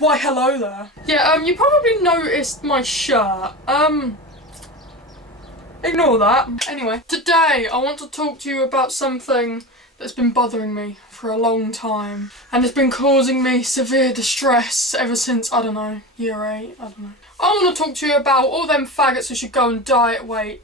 Why, hello there. Yeah, you probably noticed my shirt. Ignore that. Anyway, today I want to talk to you about something that's been bothering me for a long time. And it's been causing me severe distress ever since, I don't know, year 8, I don't know. I want to talk to you about all them faggots who should go and die. Wait,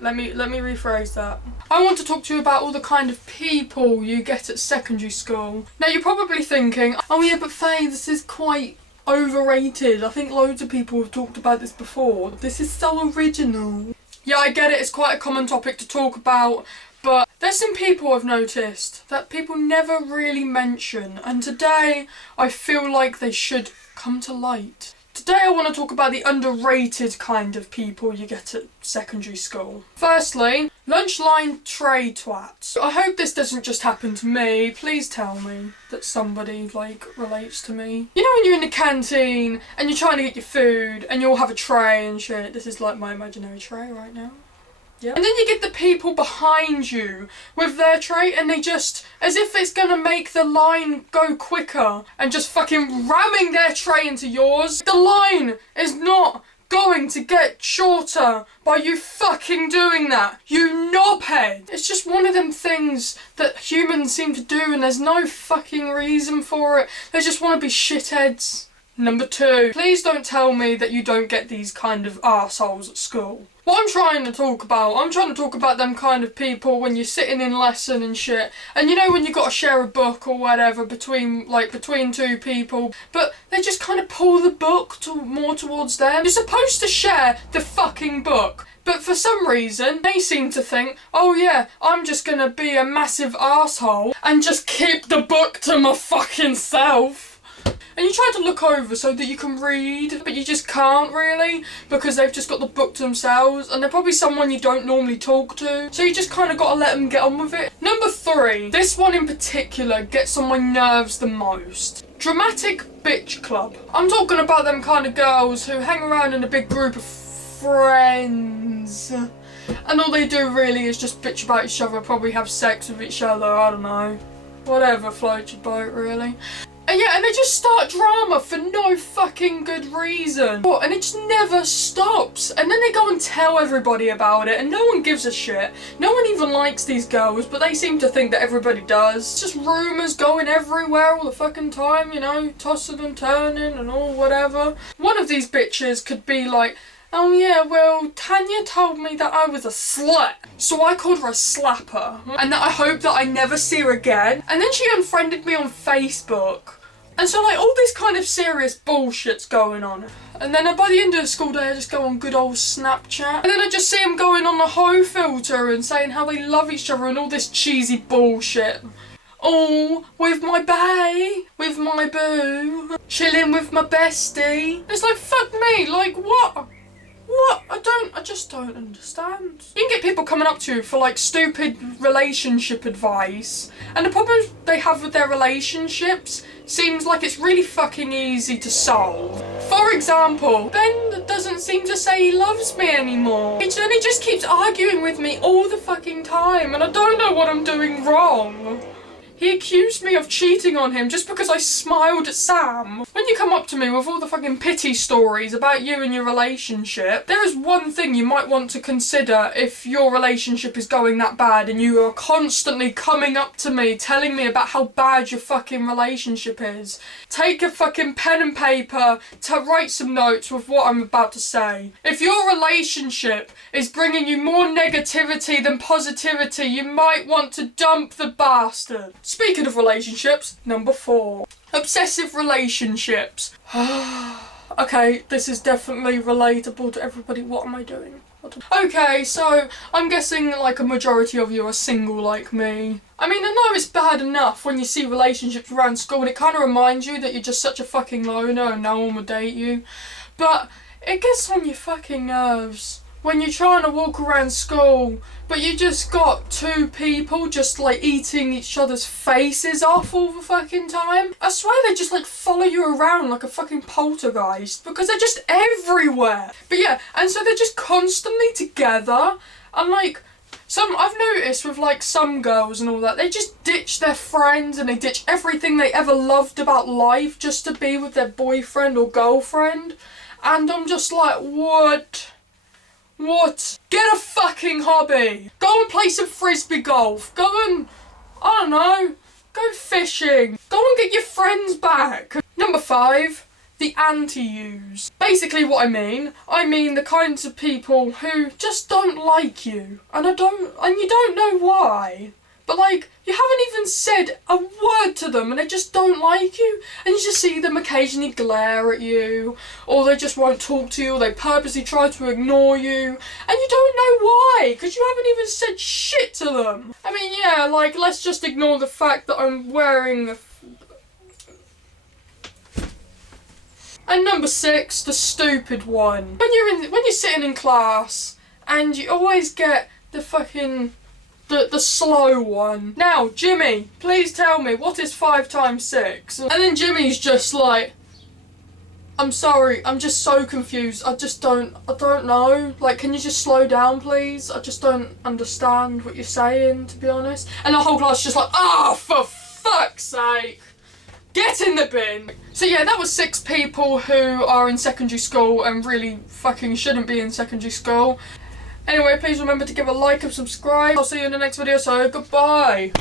let me rephrase that. I want to talk to you about all the kind of people you get at secondary school. Now you're probably thinking, oh yeah, but Faye, this is quite overrated. I think loads of people have talked about this before. This is so original. Yeah, I get it, it's quite a common topic to talk about, but there's some people I've noticed that people never really mention, and today I feel like they should come to light. Today I want to talk about the underrated kind of people you get at secondary school. Firstly, lunchline tray twats. I hope this doesn't just happen to me. Please tell me that somebody, relates to me. You know when you're in the canteen and you're trying to get your food and you all have a tray and shit? This is like my imaginary tray right now. Yeah. And then you get the people behind you with their tray and they just, as if it's gonna make the line go quicker and just fucking ramming their tray into yours. The line is not going to get shorter by you fucking doing that, you knobhead. It's just one of them things that humans seem to do and there's no fucking reason for it. They just want to be shitheads. Number 2, please don't tell me that you don't get these kind of arseholes at school. What I'm trying to talk about them kind of people when you're sitting in lesson and shit, and you know when you got to share a book or whatever between two people, but they just kind of pull the book more towards them. You're supposed to share the fucking book, but for some reason they seem to think, oh yeah, I'm just gonna be a massive arsehole and just keep the book to my fucking self. And you try to look over so that you can read, but you just can't really, because they've just got the book to themselves, and they're probably someone you don't normally talk to, so you just kind of got to let them get on with it. Number 3, this one in particular gets on my nerves the most. Dramatic bitch club. I'm talking about them kind of girls who hang around in a big group of friends, and all they do really is just bitch about each other, probably have sex with each other, I don't know. Whatever floats your boat, really. And yeah, and they just start drama for no fucking good reason. And it just never stops. And then they go and tell everybody about it and no one gives a shit. No one even likes these girls, but they seem to think that everybody does. It's just rumours going everywhere all the fucking time, you know, tossing and turning and all whatever. One of these bitches could be like, oh yeah, well, Tanya told me that I was a slut, so I called her a slapper, and that I hope that I never see her again. And then she unfriended me on Facebook. And so all this kind of serious bullshit's going on. And then by the end of the school day I just go on good old Snapchat. And then I just see them going on the hoe filter and saying how they love each other and all this cheesy bullshit. Oh, with my bae, with my boo, chilling with my bestie. It's like, fuck me, what? What? I just don't understand. You can get people coming up to you for stupid relationship advice, and the problems they have with their relationships seems like it's really fucking easy to solve. For example, Ben doesn't seem to say he loves me anymore. And he just keeps arguing with me all the fucking time, and I don't know what I'm doing wrong. He accused me of cheating on him just because I smiled at Sam. When you come up to me with all the fucking pity stories about you and your relationship, there is one thing you might want to consider if your relationship is going that bad and you are constantly coming up to me telling me about how bad your fucking relationship is. Take a fucking pen and paper to write some notes with what I'm about to say. If your relationship is bringing you more negativity than positivity, you might want to dump the bastard. Speaking of relationships, number 4. Obsessive relationships. Okay, this is definitely relatable to everybody. What am I doing? Okay, so I'm guessing a majority of you are single like me. I mean, I know it's bad enough when you see relationships around school and it kind of reminds you that you're just such a fucking loner and no one would date you. But it gets on your fucking nerves when you're trying to walk around school, but you just got 2 people just eating each other's faces off all the fucking time. I swear they just follow you around like a fucking poltergeist because they're just everywhere. But yeah, and so they're just constantly together and I've noticed with like some girls and all that, they just ditch their friends and they ditch everything they ever loved about life just to be with their boyfriend or girlfriend. And I'm just like, what? What? Get a fucking hobby. Go and play some frisbee golf. Go and, I don't know, go fishing. Go and get your friends back. Number 5. The anti-yous. Basically what I mean the kinds of people who just don't like you. And you don't know why. But like, you haven't even said a word to them and they just don't like you. And you just see them occasionally glare at you. Or they just won't talk to you. Or they purposely try to ignore you. And you don't know why. Because you haven't even said shit to them. I mean, yeah, like, let's just ignore the fact that I'm wearing a... And number 6, the stupid one. When you're sitting in class and you always get the fucking the slow one. Now, Jimmy, please tell me what is 5 times 6? And then Jimmy's just like, I'm sorry, I'm just so confused. I don't know. Like, can you just slow down, please? I just don't understand what you're saying, to be honest. And the whole class is just like, ah, for fuck's sake. Get in the bin! So yeah, that was 6 people who are in secondary school and really fucking shouldn't be in secondary school. Anyway, please remember to give a like and subscribe. I'll see you in the next video, so goodbye!